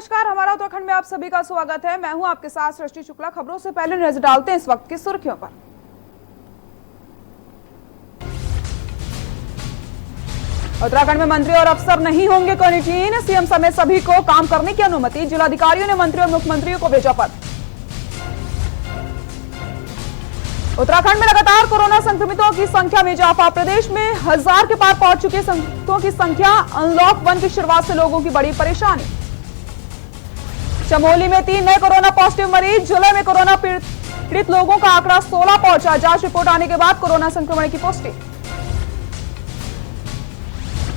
नमस्कार, हमारा उत्तराखंड में आप सभी का स्वागत है। मैं हूं आपके साथ सृष्टि शुक्ला। खबरों से पहले नजर डालते हैं इस वक्त की सुर्खियों पर। उत्तराखंड में मंत्री और अफसर नहीं होंगे क्वारंटीन, सीएम समेत सभी को काम करने की अनुमति। जिलाधिकारियों ने मंत्री और मुख्यमंत्रियों को भेजा पत्र। उत्तराखंड में लगातार कोरोना संक्रमितों की संख्या में इजाफा। प्रदेश में 1000 के पार पहुंच चुके संक्रमितों की संख्या। अनलॉक 1 की शुरुआत से लोगों की बड़ी परेशानी। चमोली में 3 नए कोरोना पॉजिटिव मरीज। जिले में कोरोना पीड़ित लोगों का आंकड़ा 16 पहुंचा। जांच रिपोर्ट आने के बाद कोरोना संक्रमण की पुष्टि।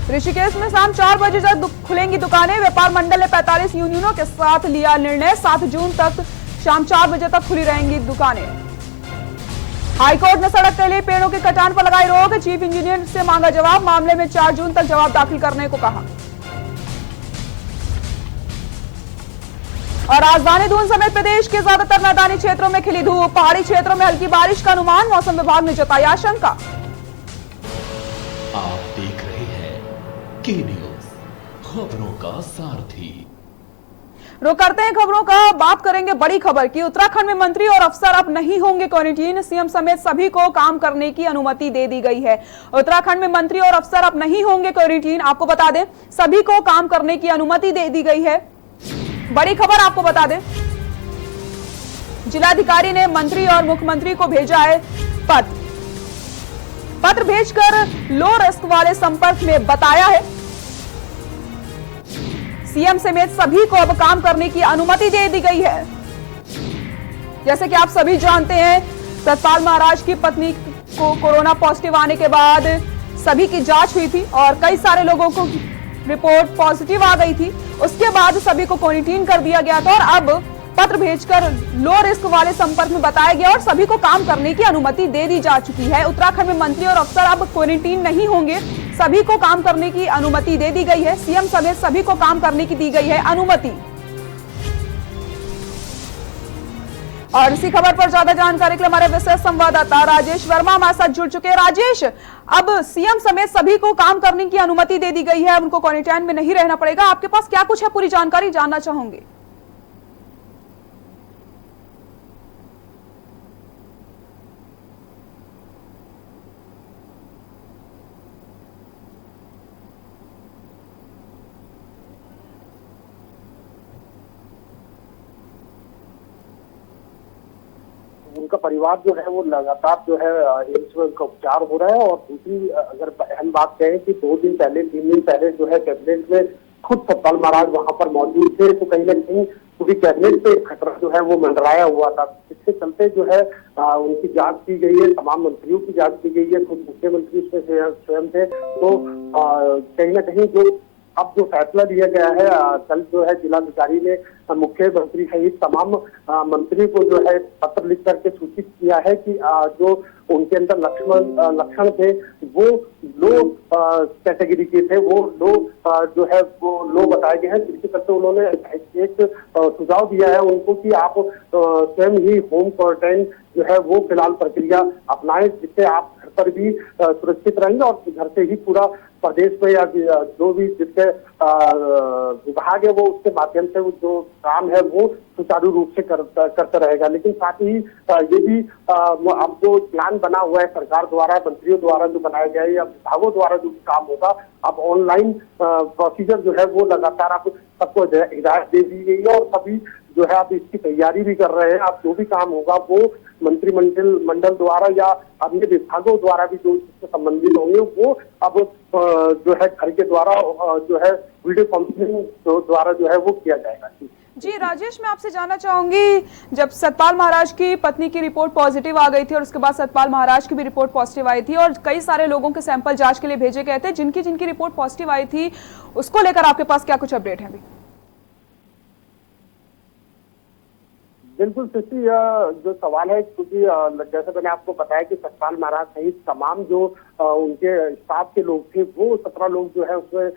ऋषिकेश में शाम 4 बजे तक खुलेंगी दुकानें। व्यापार मंडल ने 45 यूनियनों के साथ लिया निर्णय। 7 जून तक शाम 4 बजे तक खुली रहेंगी दुकानें। हाईकोर्ट ने सड़क के लिए पेड़ों के कटान पर लगाई रोक। चीफ इंजीनियर से मांगा जवाब। मामले में 4 जून तक जवाब दाखिल करने को कहा। और राजधानी दून समेत प्रदेश के ज्यादातर मैदानी क्षेत्रों में खिली धूप। पहाड़ी क्षेत्रों में हल्की बारिश का अनुमान। मौसम विभाग ने जताई आशंका। आप देख रहे हैं के न्यूज, खबरों का सारथी। रुक करते हैं खबरों का। बात करेंगे बड़ी खबर की। उत्तराखंड में मंत्री और अफसर अब नहीं होंगे क्वारंटीन। सीएम समेत सभी को काम करने की अनुमति दे दी गई है। उत्तराखंड में मंत्री और अफसर अब नहीं होंगे क्वारंटीन। आपको बता दें, सभी को काम करने की अनुमति दे दी गई है। बड़ी खबर आपको बता दें, जिलाधिकारी ने मंत्री और मुख्यमंत्री को भेजा है पत्र भेजकर लो रिस्क वाले संपर्क में बताया है। सीएम समेत सभी को अब काम करने की अनुमति दे दी गई है। जैसे कि आप सभी जानते हैं, सतपाल महाराज की पत्नी को कोरोना पॉजिटिव आने के बाद सभी की जांच हुई थी और कई सारे लोगों को रिपोर्ट पॉजिटिव आ गई थी। उसके बाद सभी को क्वारंटीन कर दिया गया था और अब पत्र भेजकर लो रिस्क वाले संपर्क में बताया गया और सभी को काम करने की अनुमति दे दी जा चुकी है। उत्तराखंड में मंत्री और अफसर अब क्वारंटीन नहीं होंगे। सभी को काम करने की अनुमति दे दी गई है। सीएम समेत सभी को काम करने की दी गई है अनुमति। और इसी खबर पर ज्यादा जानकारी के लिए हमारे विशेष संवाददाता राजेश वर्मा हमारे साथ जुड़ चुके हैं। राजेश, अब सीएम समेत सभी को काम करने की अनुमति दे दी गई है। उनको क्वारंटाइन में नहीं रहना पड़ेगा। आपके पास क्या कुछ है, पूरी जानकारी जानना चाहूंगी। उनका परिवार जो है वो लगातार जो है एम्स में उनका उपचार हो रहा है। और दूसरी अगर अहम बात कहें कि 2 दिन पहले 3 दिन पहले जो है कैबिनेट में खुद सतपाल महाराज वहां पर मौजूद थे, तो कहीं ना कहीं पूरी कैबिनेट पे खतरा जो है वो मंडराया हुआ था। इसके चलते जो है उनकी जांच की गई है, तमाम मंत्रियों की जांच की गई है, खुद मुख्यमंत्री उसमें स्वयं थे। तो कहीं ना कहीं जो अब जो फैसला लिया गया है, कल जो है जिलाधिकारी ने मुख्यमंत्री सहित तमाम मंत्री को जो है पत्र लिख करके सूचित किया है कि जो उनके अंदर लक्षण थे वो लो कैटेगरी के थे, वो लो जो है वो लो बताए गए हैं। जिसके चलते उन्होंने एक सुझाव दिया है उनको कि आप स्वयं ही होम क्वारंटाइन जो है वो फिलहाल प्रक्रिया अपनाएं, जिससे आप घर पर भी सुरक्षित रहेंगे और घर से ही पूरा प्रदेश में या जो भी जिसके विभाग है वो उसके माध्यम से वो जो काम है वो सुचारू रूप से करता रहेगा। लेकिन साथ ही ये भी अब जो प्लान बना हुआ है सरकार द्वारा, मंत्रियों द्वारा जो बनाया गया है या विभागों द्वारा जो काम होगा, अब ऑनलाइन प्रोसीजर जो है वो लगातार अब सबको हिदायत दे दी गई है और सभी जो है अब इसकी तैयारी भी कर रहे हैं। अब जो भी काम होगा वो मंत्रिमंडल द्वारा या अन्य विभागों द्वारा भी जो इससे संबंधित होंगे वो अब जो है घर के द्वारा जो है वीडियो कॉन्फ्रेंसिंग द्वारा जो है वो किया जाएगा। जी राजेश, मैं आपसे जानना चाहूंगी, जब सतपाल महाराज की पत्नी की रिपोर्ट पॉजिटिव आ गई थी और उसके बाद सतपाल महाराज की भी रिपोर्ट पॉजिटिव आई थी और कई सारे लोगों के सैंपल जांच के लिए भेजे गए थे, जिनकी रिपोर्ट पॉजिटिव आई थी, उसको लेकर आपके पास क्या कुछ अपडेट है अभी? बिल्कुल सृष्टि, जो सवाल है, क्योंकि जैसे मैंने आपको बताया कि सतपाल महाराज सहित तमाम जो उनके स्टाफ के लोग थे वो 17 लोग जो है उसमें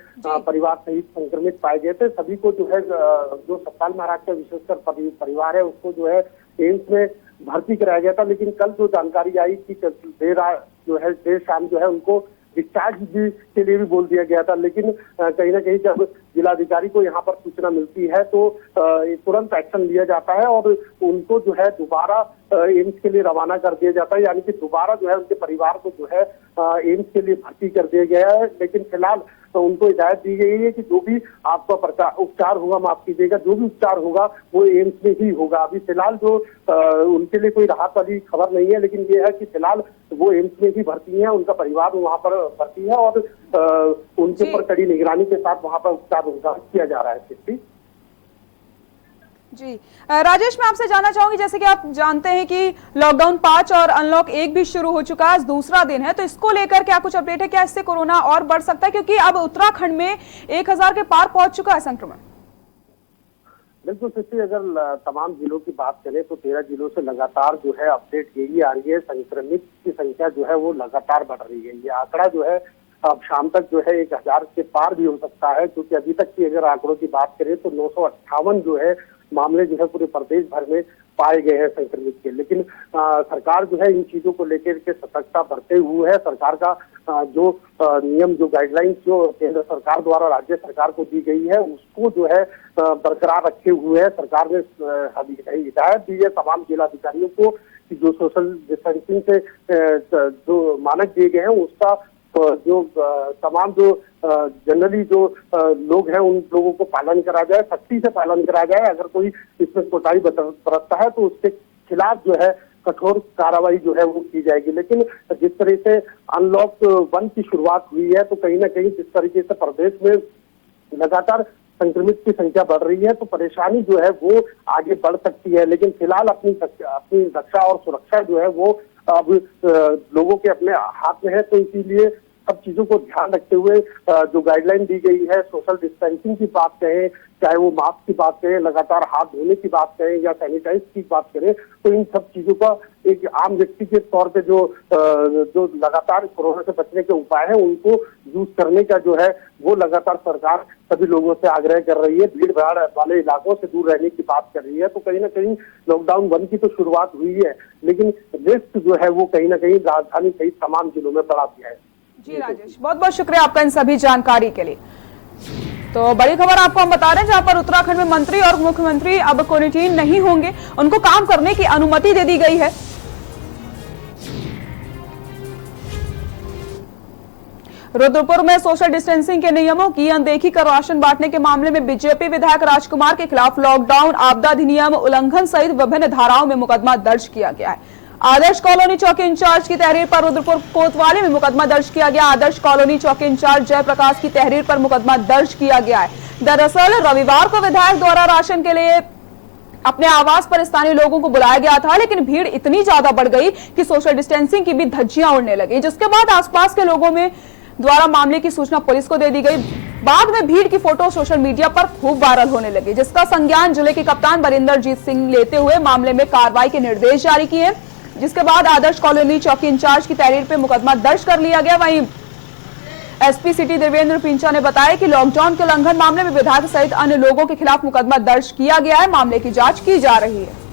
परिवार सहित संक्रमित पाए गए थे। सभी को जो है जो सतपाल महाराज का विशेषकर परिवार है उसको जो है एम्स में भर्ती कराया गया था। लेकिन कल जो जानकारी आई कि देर शाम जो है उनको डिस्चार्ज भी के लिए भी बोल दिया गया था, लेकिन कहीं ना कहीं जब जिलाधिकारी को यहाँ पर सूचना मिलती है तो तुरंत एक्शन लिया जाता है और उनको जो है दोबारा एम्स के लिए रवाना कर दिया जाता है, यानी कि दोबारा जो है उनके परिवार को जो है एम्स के लिए भर्ती कर दिया गया है। लेकिन फिलहाल तो उनको हिदायत दी गई है कि जो भी आपका उपचार होगा, माफ कीजिएगा, जो भी उपचार होगा वो एम्स में ही होगा। अभी फिलहाल जो उनके लिए कोई राहत वाली खबर नहीं है, लेकिन ये है कि फिलहाल वो एम्स में ही भर्ती है, उनका परिवार वहाँ पर भर्ती है और उनके ऊपर कड़ी निगरानी के साथ वहाँ पर उपचार उनका किया जा रहा है। जी राजेश, मैं आपसे जानना चाहूंगी, जैसे कि आप जानते हैं कि लॉकडाउन 5 और अनलॉक 1 भी शुरू हो चुका है, आज दूसरा दिन है, तो इसको लेकर क्या कुछ अपडेट है? क्या इससे कोरोना और बढ़ सकता है, क्योंकि अब उत्तराखंड में 1000 के पार पहुंच चुका है संक्रमण? बिल्कुल सच्ची, अगर तमाम जिलों की बात करें तो 13 जिलों से लगातार जो है अपडेट यही आ रही है, संक्रमित की संख्या जो है वो लगातार बढ़ रही है। ये आंकड़ा जो है अब शाम तक जो है 1000 के पार भी हो सकता है, क्योंकि अभी तक की अगर आंकड़ों की बात करें तो 958 जो है मामले जो है पूरे प्रदेश भर में पाए गए हैं संक्रमित के। लेकिन सरकार जो है इन चीजों को लेकर के सतर्कता बरते हुए है। सरकार का जो नियम, जो गाइडलाइंस जो केंद्र सरकार द्वारा राज्य सरकार को दी गई है उसको जो है बरकरार रखे हुए है। सरकार ने हिदायत दी है तमाम जिलाधिकारियों को कि जो सोशल डिस्टेंसिंग से जो मानक दिए गए हैं उसका जो तमाम जो जनरली जो लोग हैं उन लोगों को पालन करा जाए, सख्ती से पालन करा जाए। अगर कोई इसमें कोताही बरतता है तो उसके खिलाफ जो है कठोर कार्रवाई जो है वो की जाएगी। लेकिन जिस तरह से अनलॉक 1 की शुरुआत हुई है तो कहीं ना कहीं जिस तरीके से प्रदेश में लगातार संक्रमित की संख्या बढ़ रही है तो परेशानी जो है वो आगे बढ़ सकती है। लेकिन फिलहाल अपनी रक्षा और सुरक्षा जो है वो अब लोगों के अपने हाथ में है, तो इसीलिए सब चीजों को ध्यान रखते हुए जो गाइडलाइन दी गई है, सोशल डिस्टेंसिंग की बात कहें, चाहे वो मास्क की बात करें, लगातार हाथ धोने की बात करें या सैनिटाइज की बात करें, तो इन सब चीजों का एक आम व्यक्ति के तौर पे जो लगातार कोरोना से बचने के उपाय हैं उनको यूज करने का जो है वो लगातार सरकार सभी लोगों से आग्रह कर रही है। भीड़ भाड़ वाले इलाकों से दूर रहने की बात कर रही है। तो कहीं ना कहीं लॉकडाउन 1 की तो शुरुआत हुई है, लेकिन रिस्क जो है वो कहीं ना कहीं राजधानी सहित तमाम जिलों में बढ़ा दिया है। जी राजेश, बहुत बहुत शुक्रिया आपका इन सभी जानकारी के लिए। तो बड़ी खबर आपको हम बता रहे हैं, जहां पर उत्तराखंड में मंत्री और मुख्यमंत्री अब क्वारंटीन नहीं होंगे, उनको काम करने की अनुमति दे दी गई है। रुद्रपुर में सोशल डिस्टेंसिंग के नियमों की अनदेखी कर राशन बांटने के मामले में बीजेपी विधायक राजकुमार के खिलाफ लॉकडाउन, आपदा अधिनियम उल्लंघन सहित विभिन्न धाराओं में मुकदमा दर्ज किया गया है। आदर्श कॉलोनी चौकी इंचार्ज की तहरीर पर रुद्रपुर कोतवाली में मुकदमा दर्ज किया गया। आदर्श कॉलोनी चौकी इंचार्ज जयप्रकाश की तहरीर पर मुकदमा दर्ज किया गया है। दरअसल रविवार को विधायक द्वारा राशन के लिए अपने आवास पर स्थानीय लोगों को बुलाया गया था, लेकिन भीड़ इतनी ज्यादा बढ़ गई कि सोशल डिस्टेंसिंग की भी धज्जियां उड़ने लगी, जिसके बाद आसपास के लोगों में द्वारा मामले की सूचना पुलिस को दे दी गई। बाद में भीड़ की फोटो सोशल मीडिया पर खूब वायरल होने लगी, जिसका संज्ञान जिले के कप्तान बरिंदरजीत सिंह लेते हुए मामले में कार्रवाई के निर्देश जारी किए, जिसके बाद आदर्श कॉलोनी चौकी इंचार्ज की तहरीर पर मुकदमा दर्ज कर लिया गया। वहीं एसपी सिटी देवेंद्र पिंचा ने बताया कि लॉकडाउन के उल्लंघन मामले में विधायक सहित अन्य लोगों के खिलाफ मुकदमा दर्ज किया गया है। मामले की जांच की जा रही है।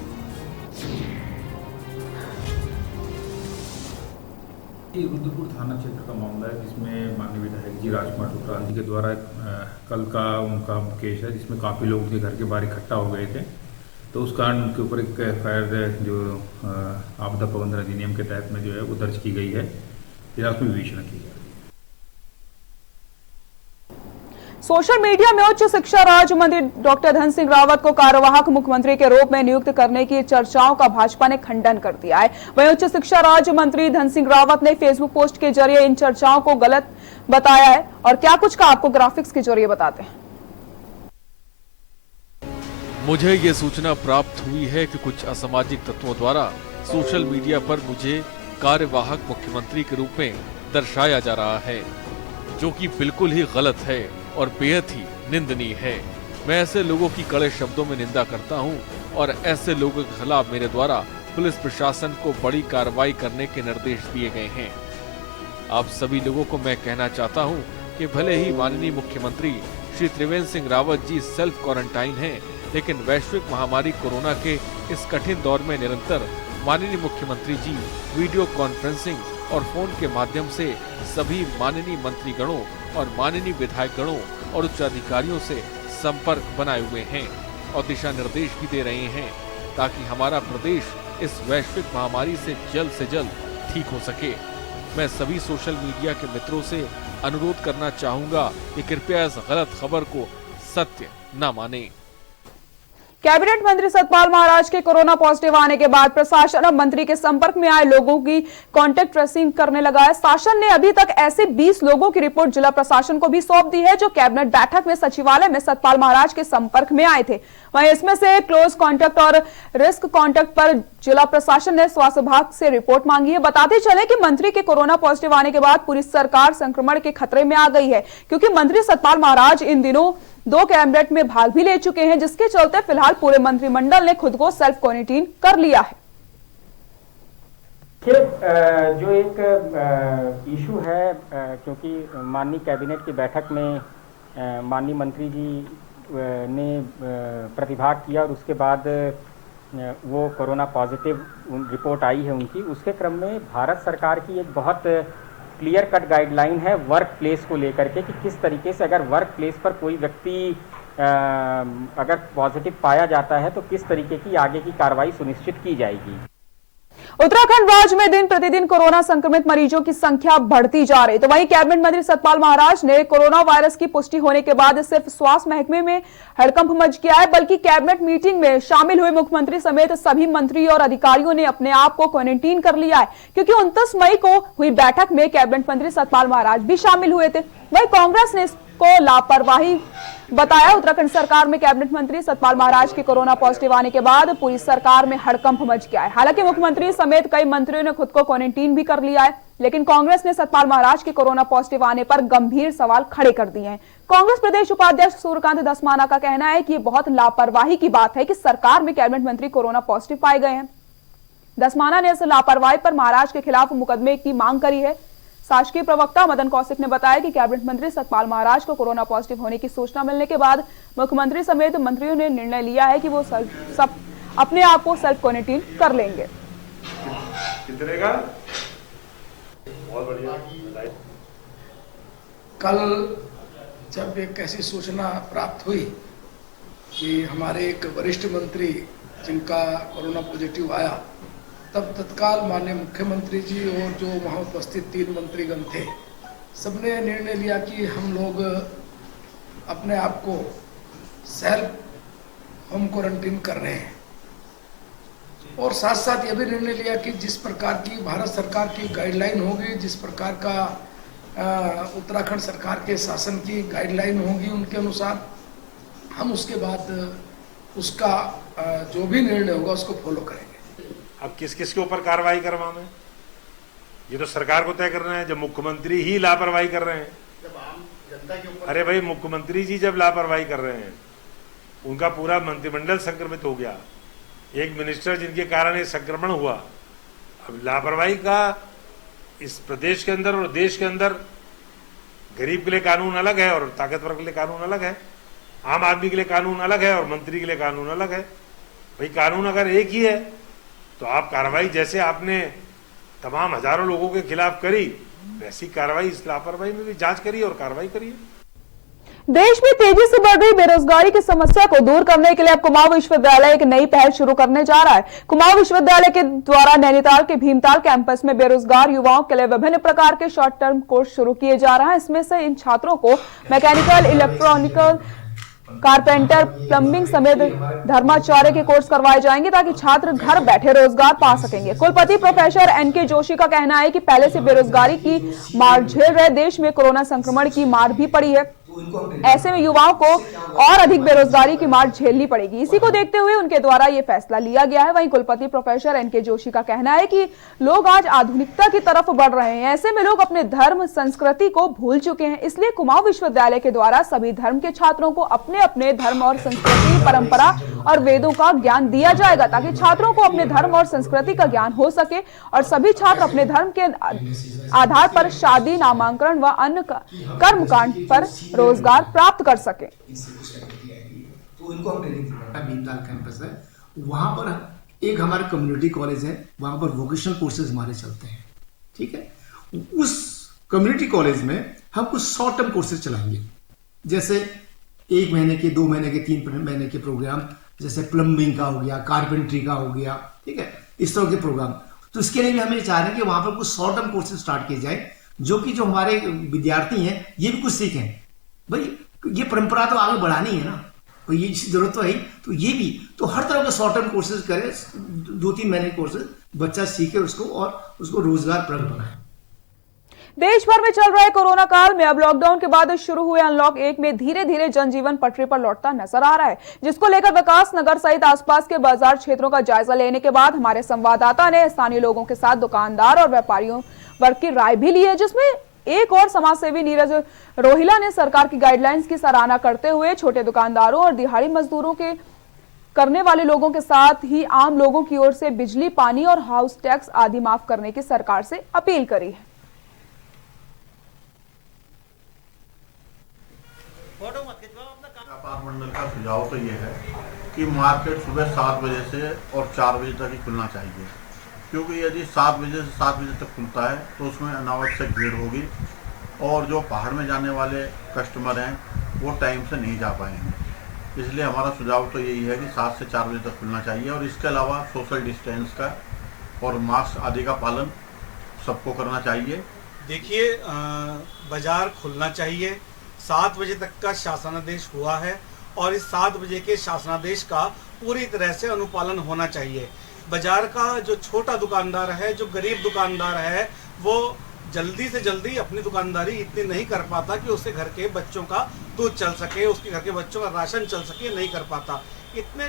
ये रुद्रपुर थाना क्षेत्र का मामला है, जिसमें माननीय विधायक जी राजकुमार टुकराल जी के द्वारा कल का उनका केस है, जिसमें काफ़ी लोग उनके घर के बाहर इकट्ठा हो गए थे। तो उस कारण उनके ऊपर एक एफआईआर जो आपदा प्रबंधन अधिनियम के तहत में जो है वो दर्ज की गई है। फिलहाल उसमें विवेचना की जा रही है। सोशल मीडिया में उच्च शिक्षा राज्य मंत्री डॉक्टर धन सिंह रावत को कार्यवाहक मुख्यमंत्री के रूप में नियुक्त करने की चर्चाओं का भाजपा ने खंडन कर दिया है। वहीं उच्च शिक्षा राज्य मंत्री धन सिंह रावत ने फेसबुक पोस्ट के जरिए इन चर्चाओं को गलत बताया है, और क्या कुछ का आपको ग्राफिक्स के जरिए बताते हैं। मुझे ये सूचना प्राप्त हुई है कि कुछ असामाजिक तत्वों द्वारा सोशल मीडिया पर मुझे कार्यवाहक मुख्यमंत्री के रूप में दर्शाया जा रहा है, जो कि बिल्कुल ही गलत है और बेहद ही निंदनीय है। मैं ऐसे लोगों की कड़े शब्दों में निंदा करता हूं और ऐसे लोगों के खिलाफ मेरे द्वारा पुलिस प्रशासन को बड़ी कार्रवाई करने के निर्देश दिए गए हैं। आप सभी लोगों को मैं कहना चाहता हूं कि भले ही माननीय मुख्यमंत्री श्री त्रिवेंद्र सिंह रावत जी सेल्फ क्वारंटाइन हैं, लेकिन वैश्विक महामारी कोरोना के इस कठिन दौर में निरंतर माननीय मुख्यमंत्री जी वीडियो कॉन्फ्रेंसिंग और फोन के माध्यम से सभी माननीय मंत्रीगणों और माननीय विधायकगणों और उच्च अधिकारियों से संपर्क बनाए हुए हैं और दिशा निर्देश भी दे रहे हैं ताकि हमारा प्रदेश इस वैश्विक महामारी से जल्द ठीक हो सके। मैं सभी सोशल मीडिया के मित्रों से अनुरोध करना चाहूंगा कि कृपया इस गलत खबर को सत्य न माने। कैबिनेट मंत्री सतपाल महाराज के कोरोना पॉजिटिव आने के बाद प्रशासन अब मंत्री के संपर्क में आए लोगों की कांटेक्ट ट्रेसिंग करने लगा है। शासन ने अभी तक ऐसे 20 लोगों की रिपोर्ट जिला प्रशासन को भी सौंप दी है जो कैबिनेट बैठक में सचिवालय में सतपाल महाराज के संपर्क में आए थे। वहीं इसमें से क्लोज कांटेक्ट और रिस्क कांटेक्ट पर जिला प्रशासन ने स्वास्थ्य विभाग से रिपोर्ट मांगी है। बताते चले कि मंत्री के कोरोना पॉजिटिव आने के बाद पूरी सरकार संक्रमण के खतरे में आ गई है, क्योंकि मंत्री सतपाल महाराज इन दिनों 2 कैबिनेट में भाग भी ले चुके हैं, जिसके चलते फिलहाल पूरे मंत्रिमंडल ने खुद को सेल्फ क्वारंटीन कर लिया है। जो एक इशू है, क्योंकि माननीय कैबिनेट की बैठक में माननीय मंत्री जी ने प्रतिभाग किया और उसके बाद वो कोरोना पॉजिटिव रिपोर्ट आई है उनकी, उसके क्रम में भारत सरकार की एक बहुत क्लियर कट गाइडलाइन है वर्क प्लेस को लेकर के कि किस तरीके से अगर वर्क प्लेस पर कोई व्यक्ति अगर पॉजिटिव पाया जाता है तो किस तरीके की आगे की कार्रवाई सुनिश्चित की जाएगी। उत्तराखंड राज्य में दिन प्रतिदिन कोरोना संक्रमित मरीजों की संख्या बढ़ती जा रही, तो वहीं कैबिनेट मंत्री सतपाल महाराज ने कोरोना वायरस की पुष्टि होने के बाद सिर्फ स्वास्थ्य महकमे में हड़कंप मच गया है, बल्कि कैबिनेट मीटिंग में शामिल हुए मुख्यमंत्री समेत सभी मंत्री और अधिकारियों ने अपने आप को क्वारंटीन कर लिया है, क्योंकि 29 मई को हुई बैठक में कैबिनेट मंत्री सतपाल महाराज भी शामिल हुए थे। वहीं कांग्रेस ने इसको लापरवाही बताया। उत्तराखंड सरकार में कैबिनेट मंत्री सतपाल महाराज के कोरोना पॉजिटिव आने के बाद पूरी सरकार में हड़कंप मच गया है। हालांकि मुख्यमंत्री समेत कई मंत्रियों ने खुद को क्वारंटीन भी कर लिया है, लेकिन कांग्रेस ने सतपाल महाराज के कोरोना पॉजिटिव आने पर गंभीर सवाल खड़े कर दिए हैं। कांग्रेस प्रदेश उपाध्यक्ष सूर्यकांत धस्माना का कहना है कि ये बहुत लापरवाही की बात है कि सरकार में कैबिनेट मंत्री कोरोना पॉजिटिव पाए गए हैं। धस्माना ने इस लापरवाही पर महाराज के खिलाफ मुकदमे की मांग करी है। शासकीय प्रवक्ता मदन कौशिक ने बताया कि कैबिनेट मंत्री सतपाल महाराज को कोरोना पॉजिटिव होने की सूचना मिलने के बाद मुख्यमंत्री समेत मंत्रियों ने निर्णय लिया है कि वो सब अपने आप को सेल्फ क्वारंटीन कर लेंगे। कितने का? बहुत बढ़िया। कल जब एक ऐसी सूचना प्राप्त हुई कि हमारे एक वरिष्ठ मंत्री जिनका कोरोना पॉजिटिव आया, तब तत्काल माननीय मुख्यमंत्री जी और जो वहाँ उपस्थित 3 मंत्रीगण थे, सबने निर्णय लिया कि हम लोग अपने आप को सेल्फ होम क्वारंटीन कर रहे हैं, और साथ साथ ये भी निर्णय लिया कि जिस प्रकार की भारत सरकार की गाइडलाइन होगी, जिस प्रकार का उत्तराखंड सरकार के शासन की गाइडलाइन होगी, उनके अनुसार हम उसके बाद उसका जो भी निर्णय होगा उसको फॉलो करेंगे। अब किस किस के ऊपर कार्रवाई करवाना है ये तो सरकार को तय करना है। जब मुख्यमंत्री ही लापरवाही कर रहे हैं, अरे भाई मुख्यमंत्री जी जब लापरवाही कर रहे हैं, उनका पूरा मंत्रिमंडल संक्रमित हो गया, एक मिनिस्टर जिनके कारण ये संक्रमण हुआ। अब लापरवाही का इस प्रदेश के अंदर और देश के अंदर गरीब के लिए कानून अलग है और ताकतवर के लिए कानून अलग है, आम आदमी के लिए कानून अलग है और मंत्री के लिए कानून अलग है। भाई कानून अगर एक ही है तो आप कार्रवाई जैसे आपने तमाम हजारों लोगों के खिलाफ करी, वैसी कार्रवाई इस लापरवाही में भी जांच करिए और कार्रवाई करिए। देश में तेजी से बढ़ रही बेरोजगारी की समस्या को दूर करने के लिए अब कुमाऊं विश्वविद्यालय एक नई पहल शुरू करने जा रहा है। कुमाऊं विश्वविद्यालय के द्वारा नैनीताल के भीमताल कैंपस में बेरोजगार युवाओं के लिए विभिन्न प्रकार के शॉर्ट टर्म कोर्स शुरू किए जा रहे हैं। इसमें से इन छात्रों को मैकेनिकल, इलेक्ट्रॉनिकल, कारपेंटर, प्लम्बिंग समेत धर्माचार्य के कोर्स करवाए जाएंगे ताकि छात्र घर बैठे रोजगार पा सकेंगे। कुलपति प्रोफेसर एनके जोशी का कहना है कि पहले से बेरोजगारी की मार झेल रहे देश में कोरोना संक्रमण की मार भी पड़ी है। ऐसे में युवाओं को और अधिक बेरोजगारी की मार झेलनी पड़ेगी। इसी को देखते हुए उनके द्वारा ये फैसला लिया गया है। वहीं कुलपति प्रोफेसर एनके जोशी का कहना है कि लोग आज आधुनिकता की तरफ बढ़ रहे हैं। ऐसे में लोग अपने धर्म संस्कृति को भूल चुके हैं, इसलिए कुमाऊं विश्वविद्यालय के द्वारा सभी धर्म के छात्रों को अपने अपने धर्म और संस्कृति, परंपरा और वेदों का ज्ञान दिया जाएगा ताकि छात्रों को अपने धर्म और संस्कृति का ज्ञान हो सके और सभी छात्र अपने धर्म के आधार पर शादी, नामांकन व अन्य कर्मकांड पर रोजगार प्राप्त कर सके। तो इनको हमने भीमताल कैंपस है, वहां पर एक हमारा कम्युनिटी कॉलेज है, वहां पर वोकेशनल कोर्सेज हमारे चलते हैं, ठीक है। उस कम्युनिटी कॉलेज में हम कुछ शॉर्ट टर्म कोर्सेज चलाएंगे, जैसे 1 महीने के, 2 महीने के, 3 महीने के प्रोग्राम, जैसे प्लम्बिंग का हो गया, कारपेंट्री का हो गया, ठीक है, इस तरह के प्रोग्राम। तो इसके लिए भी हम ये चाह रहे हैं कि वहां पर कुछ शॉर्ट टर्म कोर्सेज स्टार्ट किए जाए, जो कि जो हमारे विद्यार्थी हैं ये भी कुछ सीखें। भाई ये परंपरा तो आगे बढ़ानी है ना, तो ये इसकी जरूरत तो है, तो ये भी तो हर तरह के शॉर्ट टर्म कोर्सेज करें, 2-3 महीने कोर्सेज, बच्चा सीखे उसको और उसको रोजगारप्रद बनाए। देश भर में चल रहे कोरोना काल में अब लॉकडाउन के बाद शुरू हुए अनलॉक 1 में धीरे धीरे जनजीवन पटरी पर लौटता नजर आ रहा है, जिसको लेकर विकास नगर सहित आसपास के बाजार क्षेत्रों का जायजा लेने के बाद हमारे संवाददाता ने स्थानीय लोगों के साथ दुकानदार और व्यापारियों वर्ग की राय भी ली है, जिसमें एक और समाजसेवी नीरज रोहिला ने सरकार की गाइडलाइंस की सराहना करते हुए छोटे दुकानदारों और दिहाड़ी मजदूरों के करने वाले लोगों के साथ ही आम लोगों की ओर से बिजली, पानी और हाउस टैक्स आदि माफ करने की सरकार से अपील करी है। व्यापार मंडल का सुझाव तो ये है कि मार्केट सुबह 7 बजे से और 4 बजे तक ही खुलना चाहिए, क्योंकि यदि 7 बजे से 7 बजे तक खुलता है तो उसमें अनावश्यक भीड़ होगी और जो बाहर में जाने वाले कस्टमर हैं वो टाइम से नहीं जा पाएंगे। इसलिए हमारा सुझाव तो यही है कि 7 से 4 बजे तक खुलना चाहिए और इसके अलावा सोशल डिस्टेंस का और मास्क आदि का पालन सबको करना चाहिए। देखिए, बाजार खुलना चाहिए। 7 बजे तक का शासनादेश हुआ है और इस 7 बजे के शासनादेश का पूरी तरह से अनुपालन होना चाहिए। बाजार का जो छोटा दुकानदार है, जो गरीब दुकानदार है, वो जल्दी से जल्दी अपनी दुकानदारी इतनी नहीं कर पाता कि उसके घर के बच्चों का दूध चल सके, उसके घर के बच्चों का राशन चल सके, नहीं कर पाता। इतने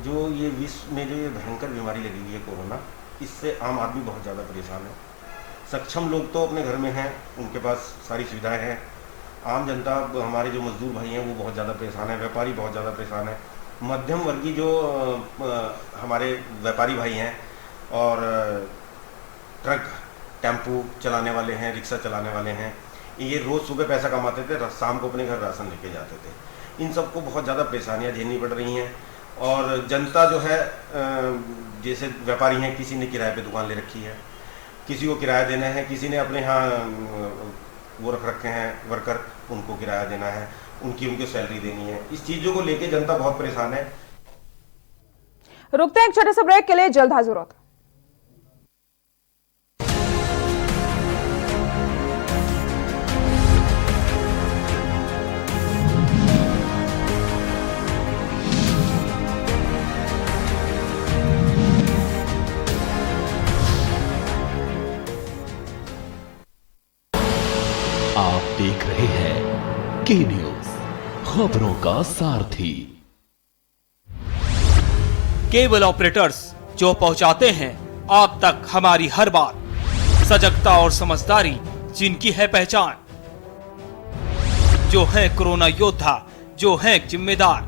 जो ये विश्व में जो ये भयंकर बीमारी लगी हुई है कोरोना, इससे आम आदमी बहुत ज़्यादा परेशान है। सक्षम लोग तो अपने घर में हैं, उनके पास सारी सुविधाएं हैं। आम जनता, हमारे जो मजदूर भाई हैं वो बहुत ज़्यादा परेशान है, व्यापारी बहुत ज़्यादा परेशान है। मध्यम वर्गीय जो हमारे व्यापारी भाई हैं और ट्रक टेम्पू चलाने वाले हैं, रिक्शा चलाने वाले हैं, ये रोज़ सुबह पैसा कमाते थे, शाम को अपने घर राशन लेके जाते थे। इन सबको बहुत ज़्यादा परेशानियाँ झेलनी पड़ रही हैं। और जनता जो है, जैसे व्यापारी हैं, किसी ने किराए पे दुकान ले रखी है, किसी को किराया देना है, किसी ने अपने यहाँ वो रख रखे हैं वर्कर, उनको किराया देना है, उनको सैलरी देनी है। इस चीज़ों को लेके जनता बहुत परेशान है। रुकते हैं एक छोटे से ब्रेक के लिए, जल्द हाजिर होते हैं। आप देख रहे हैं के न्यूज, खबरों का सारथी। केबल ऑपरेटर्स जो पहुंचाते हैं आप तक हमारी हर बात, सजगता और समझदारी जिनकी है पहचान, जो है कोरोना योद्धा, जो है जिम्मेदार।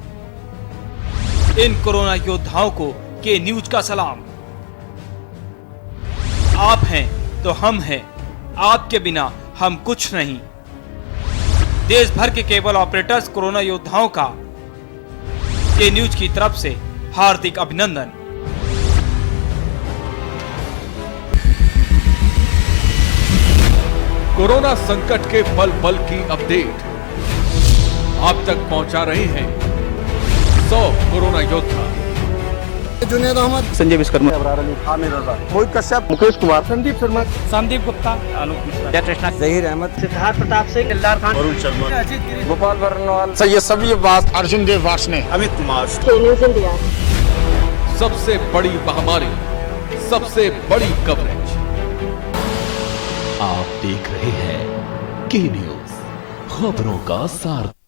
इन कोरोना योद्धाओं को के न्यूज का सलाम। आप हैं तो हम हैं, आपके बिना हम कुछ नहीं। देश भर के केबल ऑपरेटर्स कोरोना योद्धाओं का के न्यूज की तरफ से हार्दिक अभिनंदन। कोरोना संकट के पल पल की अपडेट आप तक पहुंचा रहे हैं 100 कोरोना योद्धा। जुनेद अहमद, संजय विश्वकर्मा, आमिर रजा, मोहित कश्यप, मुकेश कुमार, संदीप शर्मा, संदीप गुप्ता, आलोक मिश्रा, कृष्णा, जहीर अहमद, सिद्धार्थ प्रताप सिंह, दिलदार खान, वरुण शर्मा, गोपाल वर्णवाल, सैयद सभी अब्बास, अर्जुन देव वार्ष्णे, अमित कुमार। सबसे बड़ी महामारी, सबसे बड़ी कवरेज। आप देख रहे हैं के न्यूज, खबरों का सारथी।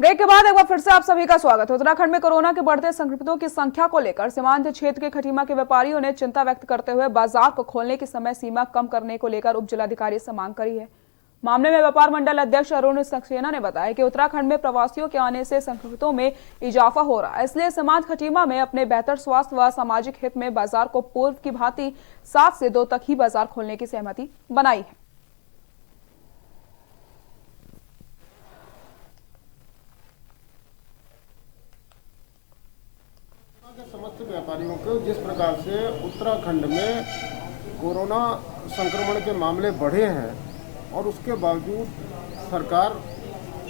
ब्रेक के बाद एक बार फिर से आप सभी का स्वागत है। उत्तराखंड में कोरोना के बढ़ते संक्रमितों की संख्या को लेकर सीमांत क्षेत्र के खटीमा के व्यापारियों ने चिंता व्यक्त करते हुए बाजार को खोलने की समय सीमा कम करने को लेकर उप जिलाधिकारी से मांग करी है। मामले में व्यापार मंडल अध्यक्ष अरुण सक्सेना ने बताया कि उत्तराखंड में प्रवासियों के आने से संक्रमितों में इजाफा हो रहा है, इसलिए समाज खटीमा में अपने बेहतर स्वास्थ्य व सामाजिक हित में बाजार को पूर्व की भांति 7 से 2 तक ही बाजार खोलने की सहमति बनाई है। समस्त व्यापारियों को जिस प्रकार से उत्तराखंड में कोरोना संक्रमण के मामले बढ़े हैं और उसके बावजूद सरकार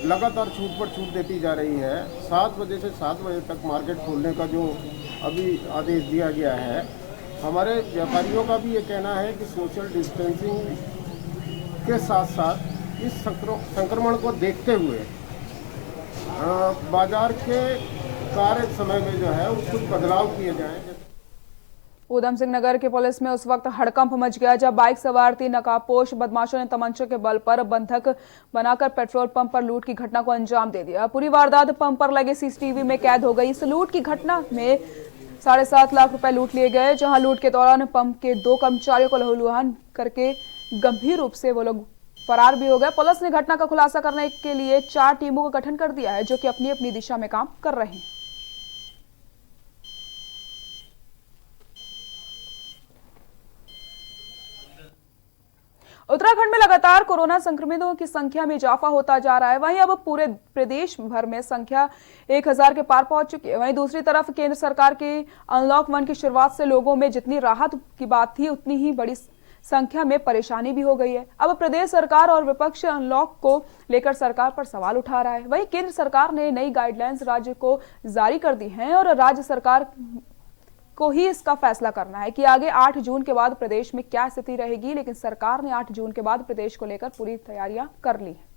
लगातार छूट पर छूट देती जा रही है। 7 बजे से 7 बजे तक मार्केट खोलने का जो अभी आदेश दिया गया है, हमारे व्यापारियों का भी ये कहना है कि सोशल डिस्टेंसिंग के साथ साथ इस संक्रमण को देखते हुए बाजार के कार्य समय में जो है कुछ बदलाव किए जाएं। ऊधम सिंह नगर की पुलिस में उस वक्त हड़कंप मच गया जब बाइक सवार 3 नकाबपोश बदमाशों ने तमंचे के बल पर बंधक बनाकर पेट्रोल पंप पर लूट की घटना को अंजाम दे दिया। पूरी वारदात पंप पर लगे सीसीटीवी में कैद हो गई। इस लूट की घटना में 7.5 लाख रुपए लूट लिए गए, जहां लूट के दौरान पंप के 2 कर्मचारियों को लहूलुहान करके गंभीर रूप से वो लोग फरार भी हो गए। पुलिस ने घटना का खुलासा करने के लिए 4 टीमों का गठन कर दिया है, जो कि अपनी अपनी दिशा में काम कर रहे हैं। उत्तराखंड में लगातार कोरोना संक्रमितों की संख्या में इजाफा होता जा रहा है। वहीं अब पूरे प्रदेश भर में संख्या 1000 के पार पहुंच चुकी है। वहीं दूसरी तरफ केंद्र सरकार के अनलॉक 1 की शुरुआत से लोगों में जितनी राहत की बात थी, उतनी ही बड़ी संख्या में परेशानी भी हो गई है। अब प्रदेश सरकार और विपक्ष अनलॉक को लेकर सरकार पर सवाल उठा रहा है। वहीं केंद्र सरकार ने नई गाइडलाइंस राज्य को जारी कर दी हैं और राज्य सरकार को ही इसका फैसला करना है कि आगे 8 जून के बाद प्रदेश में क्या स्थिति रहेगी। लेकिन सरकार ने 8 जून के बाद प्रदेश को लेकर पूरी तैयारियां कर ली हैं।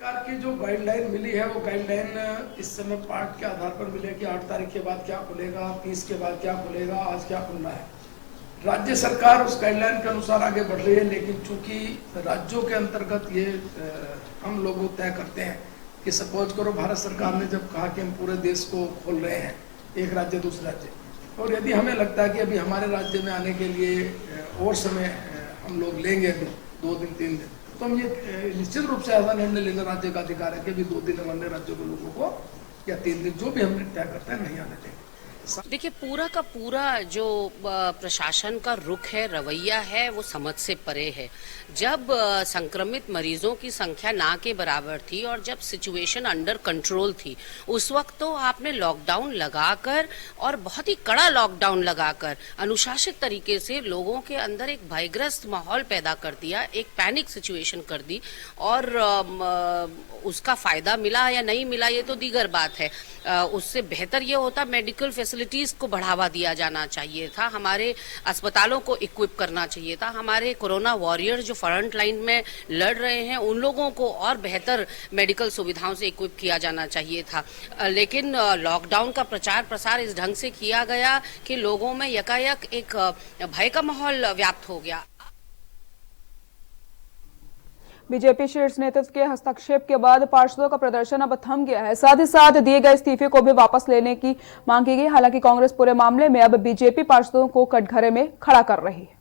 सरकार की जो गाइडलाइन मिली है वो गाइडलाइन इस समय पार्ट के आधार पर मिले कि 8 तारीख के बाद क्या खुलेगा, 30 के बाद क्या खुलेगा, आज क्या खुलना है। राज्य सरकार उस गाइडलाइन के अनुसार आगे बढ़ रही है, लेकिन चूंकि राज्यों के अंतर्गत ये हम लोग तय करते हैं कि सपोज करो भारत सरकार ने जब कहा कि हम पूरे देश को खोल रहे हैं, एक राज्य दूसरे राज्य, और यदि हमें लगता है कि अभी हमारे राज्य में आने के लिए और समय हम लोग लेंगे, 2 दिन 3 दिन, तो हम ये निश्चित रूप से ऐसा निर्णय लेना राज्य का अधिकार है कि अभी 2 दिन हम अन्य राज्यों के लोगों को या 3 दिन जो भी हम तय करते हैं नहीं आने देंगे। देखिए, पूरा का पूरा जो प्रशासन का रुख है, रवैया है, वो समझ से परे है। जब संक्रमित मरीजों की संख्या ना के बराबर थी और जब सिचुएशन अंडर कंट्रोल थी, उस वक्त तो आपने लॉकडाउन लगाकर और बहुत ही कड़ा लॉकडाउन लगाकर अनुशासित तरीके से लोगों के अंदर एक भयग्रस्त माहौल पैदा कर दिया, एक पैनिक सिचुएशन कर दी। और उसका फायदा मिला या नहीं मिला ये तो दीगर बात है। उससे बेहतर ये होता मेडिकल फैसिलिटीज को बढ़ावा दिया जाना चाहिए था, हमारे अस्पतालों को इक्विप करना चाहिए था, हमारे कोरोना वॉरियर जो फ्रंट लाइन में लड़ रहे हैं उन लोगों को और बेहतर मेडिकल सुविधाओं से इक्विप किया जाना चाहिए था। लेकिन लॉकडाउन का प्रचार प्रसार इस ढंग से किया गया कि लोगों में यकायक एक भय का माहौल व्याप्त हो गया। बीजेपी शीर्ष नेतृत्व के हस्तक्षेप के बाद पार्षदों का प्रदर्शन अब थम गया है। साथ ही साथ दिए गए इस्तीफे को भी वापस लेने की मांग की गई। हालांकि कांग्रेस पूरे मामले में अब बीजेपी पार्षदों को कटघरे में खड़ा कर रही है।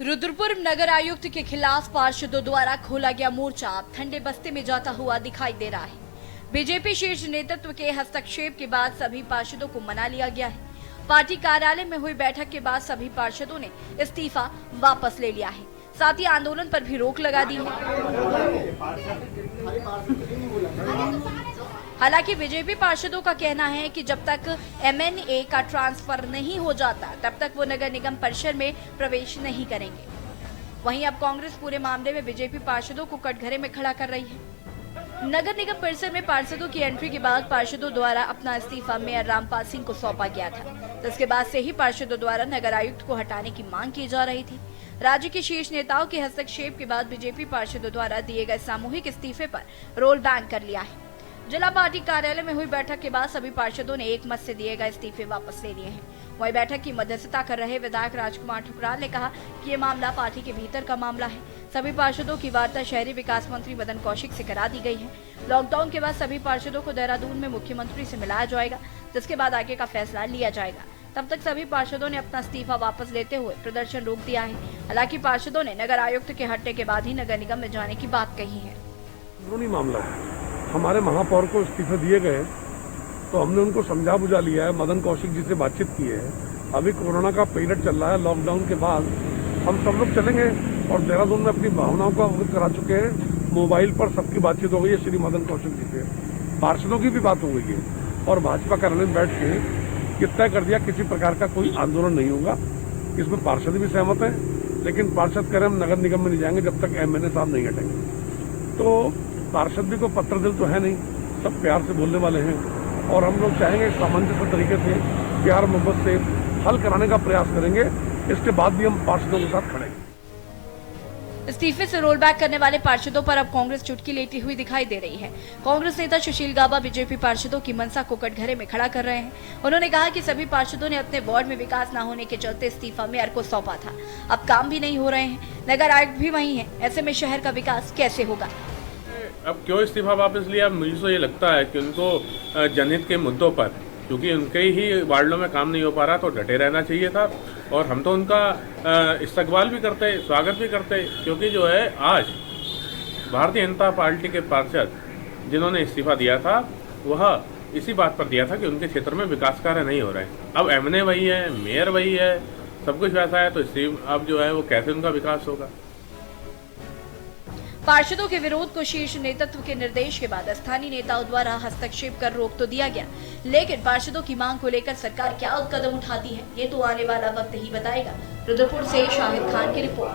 रुद्रपुर नगर आयुक्त के खिलाफ पार्षदों द्वारा खोला गया मोर्चा अब ठंडे बस्ते में जाता हुआ दिखाई दे रहा है। बीजेपी शीर्ष नेतृत्व के हस्तक्षेप के बाद सभी पार्षदों को मना लिया गया है। पार्टी कार्यालय में हुई बैठक के बाद सभी पार्षदों ने इस्तीफा वापस ले लिया है। साथ ही आंदोलन पर भी रोक लगा दी है। हालांकि बीजेपी पार्षदों का कहना है कि जब तक MNA का ट्रांसफर नहीं हो जाता तब तक वो नगर निगम परिसर में प्रवेश नहीं करेंगे। वहीं अब कांग्रेस पूरे मामले में बीजेपी पार्षदों को कटघरे में खड़ा कर रही है। नगर निगम परिसर में पार्षदों की एंट्री के बाद पार्षदों द्वारा अपना इस्तीफा मेयर रामपाल सिंह को सौंपा गया था। इसके बाद से ही पार्षदों द्वारा नगर आयुक्त को हटाने की मांग की जा रही थी। राज्य के शीर्ष नेताओं के हस्तक्षेप के बाद बीजेपी पार्षदों द्वारा दिए गए सामूहिक इस्तीफे पर रोल बैक कर लिया है। जिला पार्टी कार्यालय में हुई बैठक के बाद सभी पार्षदों ने एक मत से दिए गए इस्तीफे वापस ले लिए हैं। वही बैठक की मध्यस्थता कर रहे विधायक राजकुमार ठुकराल ने कहा कि ये मामला पार्टी के भीतर का मामला है। सभी पार्षदों की वार्ता शहरी विकास मंत्री मदन कौशिक से करा दी गई है। लॉकडाउन के बाद सभी पार्षदों को देहरादून में मुख्यमंत्री से मिलाया जाएगा, जिसके बाद आगे का फैसला लिया जाएगा। तब तक सभी पार्षदों ने अपना इस्तीफा वापस लेते हुए प्रदर्शन रोक दिया है। हालांकि पार्षदों ने नगर आयुक्त के हटने के बाद ही नगर निगम में जाने की बात कही है। मामला हमारे महापौर को इस्तीफे दिए गए तो हमने उनको समझा बुझा लिया है, मदन कौशिक जी से बातचीत की है। अभी कोरोना का पीरियड चल रहा है, लॉकडाउन के बाद हम सब लोग चलेंगे और देहरादून में अपनी भावनाओं को अवगत करा चुके हैं। मोबाइल पर सबकी बातचीत हो गई है श्री मदन कौशिक जी से, पार्षदों की भी बात हो गई है और भाजपा कार्यालय में बैठ के ये तय कर दिया किसी प्रकार का कोई आंदोलन नहीं होगा। इसमें पार्षद भी सहमत हैं, लेकिन पार्षद कह रहे हम नगर निगम में नहीं जाएंगे जब तक एमएनए साहब नहीं हटेंगे। तो पार्षद भी कोई पत्र दिल तो है नहीं, सब प्यार से बोलने वाले हैं और हम लोग चाहेंगे सामंजस्य तरीके से प्यार मोहब्बत से हल कराने का प्रयास करेंगे। इसके बाद भी हम पार्षदों के साथ खड़े हैं। इस्तीफे से रोल बैक करने वाले पार्षदों पर अब कांग्रेस चुटकी लेती हुई दिखाई दे रही है। कांग्रेस नेता सुशील गाबा बीजेपी पार्षदों की मंशा को कटघरे में खड़ा कर रहे हैं। उन्होंने कहा कि सभी पार्षदों ने अपने वार्ड में विकास न होने के चलते इस्तीफा मेयर को सौंपा था, अब काम भी नहीं हो रहे हैं, नगर आयुक्त भी वही है, ऐसे में शहर का विकास कैसे होगा। अब क्यों इस्तीफा वापस लिया? मुझे तो ये लगता है कि उनको जनहित के मुद्दों पर, क्योंकि उनके ही वार्डों में काम नहीं हो पा रहा तो डटे रहना चाहिए था। और हम तो उनका इस्तकबाल भी करते, स्वागत भी करते, क्योंकि जो है आज भारतीय जनता पार्टी के पार्षद जिन्होंने इस्तीफा दिया था वह इसी बात पर दिया था कि उनके क्षेत्र में विकास कार्य नहीं हो रहे हैं। अब एमएनए वही है, मेयर वही है, सब कुछ वैसा है, तो अब जो है वो कैसे उनका विकास होगा। पार्षदों के विरोध को शीर्ष नेतृत्व के निर्देश के बाद स्थानीय नेताओं द्वारा हस्तक्षेप कर रोक तो दिया गया, लेकिन पार्षदों की मांग को लेकर सरकार क्या कदम उठाती है ये तो आने वाला वक्त ही बताएगा। रुद्रपुर से शाहिद खान की रिपोर्ट।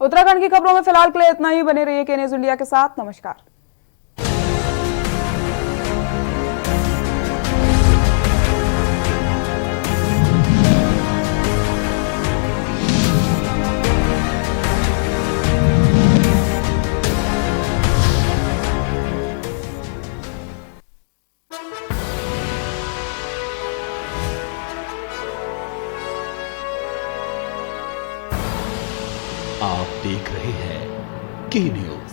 उत्तराखंड की खबरों में फिलहाल के लिए इतना ही। बने रहिए के न्यूज इंडिया के साथ। नमस्कार। आप देख रहे हैं के न्यूज,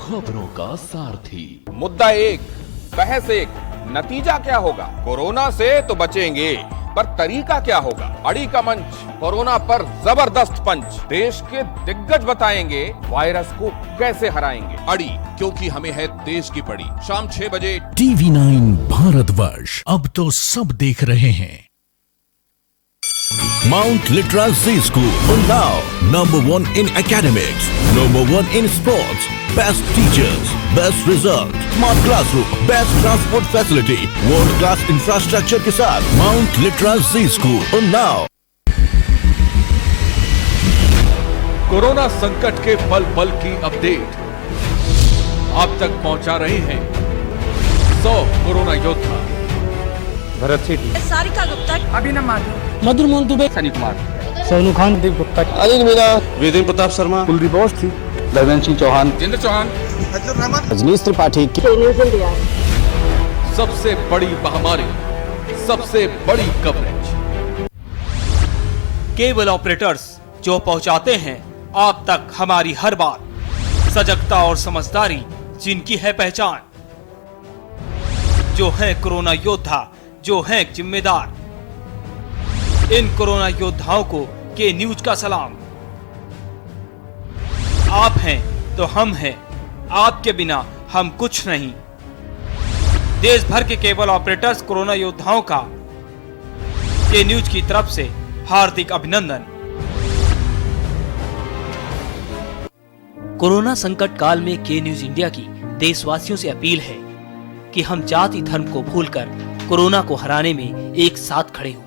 खबरों का सारथी। मुद्दा एक, बहस एक, नतीजा क्या होगा? कोरोना से तो बचेंगे, पर तरीका क्या होगा? अड़ी का मंच, कोरोना पर जबरदस्त पंच, देश के दिग्गज बताएंगे वायरस को कैसे हराएंगे। अड़ी, क्योंकि हमें है देश की पड़ी। शाम 6 बजे TV9 भारतवर्ष, अब तो सब देख रहे हैं। Mount Litra Z School, Unnao, #1 in academics, #1 in sports, best teachers, best result, smart classroom, best transport facility, world class infrastructure के साथ Mount Litra Z School, Unnao। Corona संकट के पल पल की अपडेट आप तक पहुंचा रहे हैं 100 कोरोना योद्धा। भरत सेठी, सारिका गुप्ता, अभिनव माथुर, मधुर मोहन दुबे, सनी कुमार, सोनू खान, दीप गुप्ता, अनिल मीना, वेदेन प्रताप शर्मा, कुलदीप अवस्थी, दर्शन सिंह चौहान, जितेंद्र चौहान, रजनीश त्रिपाठी। सबसे बड़ी महामारी, सबसे बड़ी कवरेज। केबल ऑपरेटर्स जो पहुंचाते हैं आप तक हमारी हर बात, सजगता और समझदारी जिनकी है पहचान, जो है कोरोना योद्धा, जो है जिम्मेदार। इन कोरोना योद्धाओं को के न्यूज का सलाम। आप हैं तो हम हैं, आपके बिना हम कुछ नहीं। देश भर के केबल ऑपरेटर्स कोरोना योद्धाओं का के न्यूज की तरफ से हार्दिक अभिनंदन। कोरोना संकट काल में के न्यूज इंडिया की देशवासियों से अपील है कि हम जाति धर्म को भूलकर कोरोना को हराने में एक साथ खड़े हों,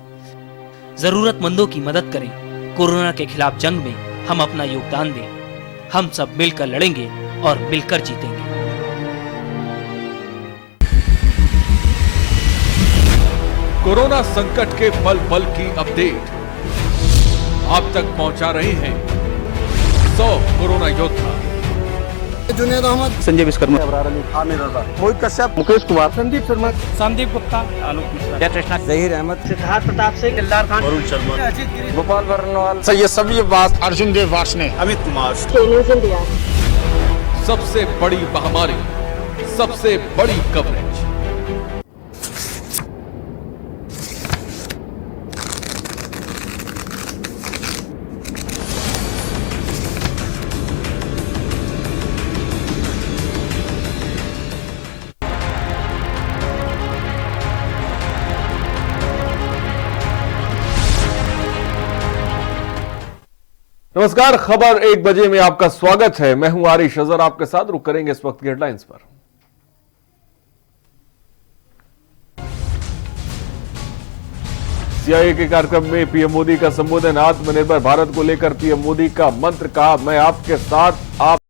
जरूरतमंदों की मदद करें। कोरोना के खिलाफ जंग में हम अपना योगदान दें। हम सब मिलकर लड़ेंगे और मिलकर जीतेंगे। कोरोना संकट के पल पल की अपडेट आप तक पहुंचा रहे हैं 100 कोरोना योद्धा। जुनेद अहमद, संजय विश्वकर्मा, अबरार अली, आमिर रजा, मोहित कश्यप, मुकेश कुमार, संदीप शर्मा, संदीप गुप्ता, आलोक मिश्रा, जयकृष्णा, जहीर अहमद, सिद्धार्थ प्रताप सिंह, दिलदार खान, वरुण शर्मा, अजीत गिरी, गोपाल वर्णवाल, सैयद सभी अब्बास, अर्जुन देव वार्ष्णे, अमित कुमार, न्यूज़ इंडिया। सबसे बड़ी महामारी, सबसे बड़ी कवरेज। नमस्कार, खबर 1 बजे में आपका स्वागत है। मैं हूं आरिश अजहर, आपके साथ रुक करेंगे इस वक्त की हेडलाइंस पर। सीआईए के कार्यक्रम में पीएम मोदी का संबोधन। आत्मनिर्भर भारत को लेकर पीएम मोदी का मंत्र कहा, मैं आपके साथ, आप